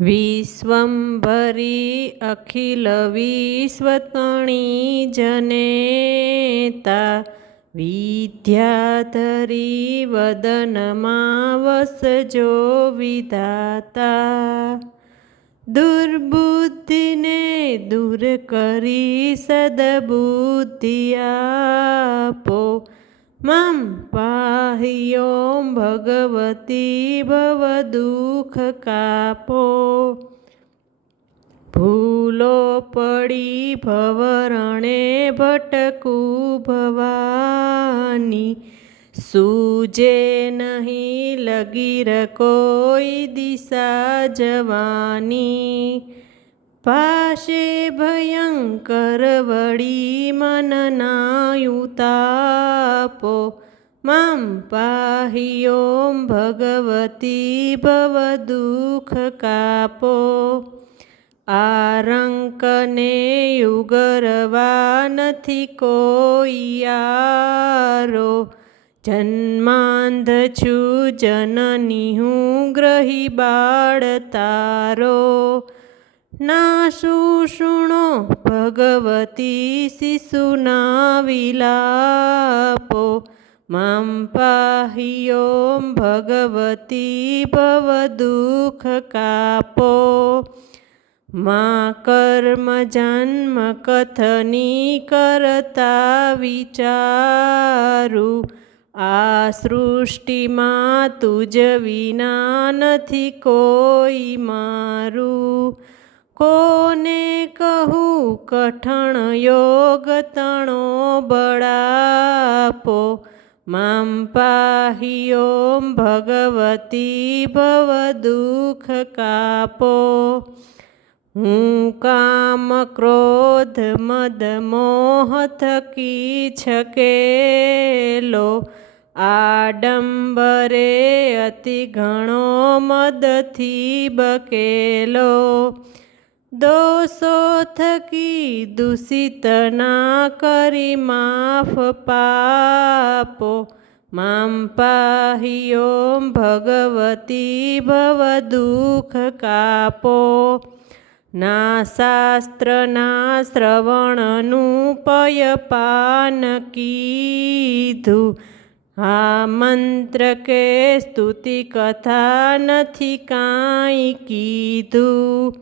વિશ્વંભરી અખિલ વિશ્વતણી જનેતા વિદ્યાધરી વદનમાં વસજો વિધાતા દુર્બુદ્ધિને દૂર કરી સદબુદ્ધિ આપો મામ પાહી ઓમ ભગવતી ભવ દુઃખ કાપો ભૂલો પડી ભવરણે ભટકું ભવાની સૂજે નહીં લગીર કોઈ દિશા જવાની ભાષે ભયંકર વળી મનના ઉતાપો મામ પાહી ઓમ ભગવતી ભવ દુઃખ કાપો આરંકને યુગરવા નથી કોઈ યારો જન્માંધ છું જનની હું ગ્રહી બાળ તારો ના શુણો ભગવતી શિશુના વિલાપો મામ પાહી ઓમ ભગવતી ભવ દુઃખ કાપો મા કર્મ જન્મ કથની કરતા વિચારું આ સૃષ્ટિમાં તુજ વિના નથી કોઈ મારું કોને કહું કઠણ યોગ તણો બળાપો મામ પાહી ઓમ ભગવતી ભવ દુઃખ કાપો હું કામ ક્રોધ મદ મોહ થકી છકેલો આડંબરે અતિ ઘણો મદથી બકેલો દોષો થકી દૂષિત ના કરી માફ પાપો મામ પાહી ઓમ ભગવતી ભવ દુઃખ કાપો ના શાસ્ત્રના શ્રવણનું પયપાન કીધું આ મંત્ર કે સ્તુતિ કથા નથી કાંઈ કીધું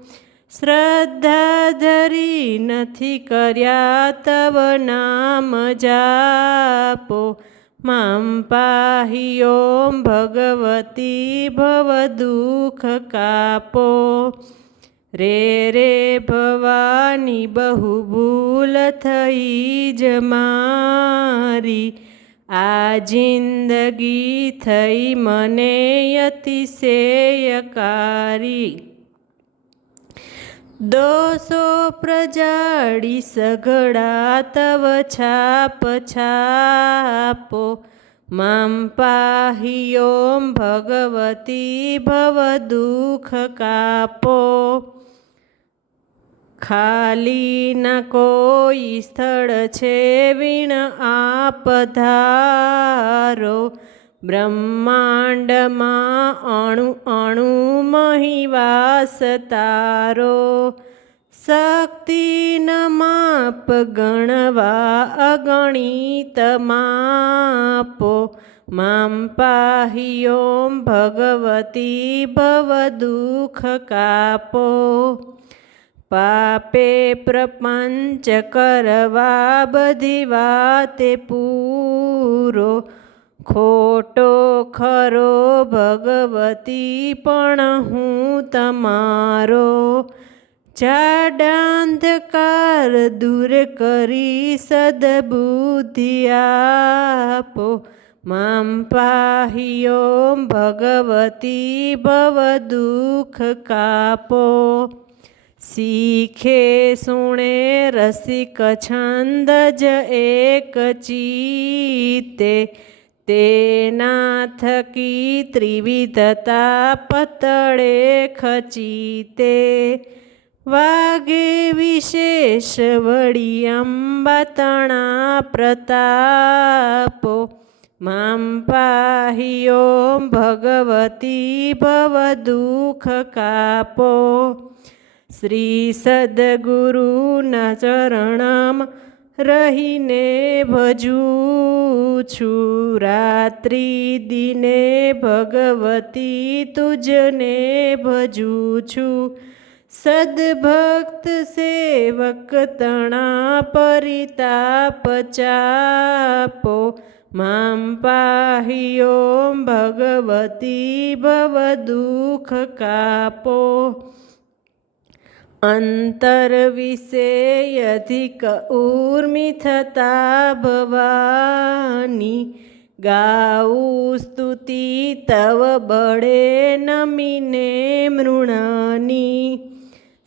શ્રદ્ધા ધરી નથી કર્યા તવ નામ જાપો મામ પાહી ઓમ ભગવતી ભવ દુઃખ કાપો રે ભવાની બહુ ભૂલ થઈ જ મારી આ જિંદગી થઈ મને અતિશયકારી દોષો પ્રજાળી સઘળા તવ છાપ છાપો મામ પાહી ઓમ ભગવતી ભવ દુઃખ કાપો ખાલી ન કોઈ સ્થળ છે વીણ આપ ધારો બ્રહ્માંડમાં અણુ અણુ મહિવાસ તારો શક્તિ ન માપ ગણવા અગણિત માપો મામ પાહી ઓમ ભગવતી ભવ દુઃખ કાપો પાપે પ્રપંચ કરવા બધી વાતે પૂરો ખોટો ખરો ભગવતી પણ હું તમારો જાડાંધકાર દૂર કરી સદબુદ્ધિ આપો મામ પાહી ઓમ ભગવતી ભવ દુઃખ કાપો શીખે સુણે રસિક છંદ જ એક ચિત્તે તેના થકી ત્રિવિધતા પતળે ખચીતે વાગે વિશેષ વળી અંબા તણા પ્રતાપો मां पाहि ॐ भगवती भवदुःखकापो श्री सद्गुरुना चरणમાં રહીને ભજું છું રાત્રિ દિને ભગવતી તુજને ભજું છું સદભક્ત સેવક તણા પરિતાપ ચાપો માં પાહિ ॐ ભગવતી ભવદુઃખ કાપો અંતર વિશે અધિક ઉર્મિ થતા ભવાની ગાઉં સ્તુતિ તવ બળે નમીને મૃણાની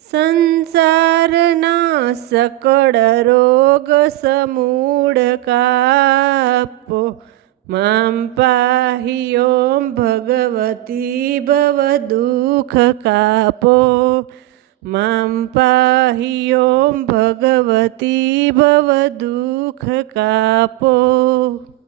સંસારના સકળ રોગ સમૂળ કાપો માં પાહિ ॐ ભગવતી ભવદુઃખ કાપો मां पाहि ॐ भगवती भवदुःख कापो।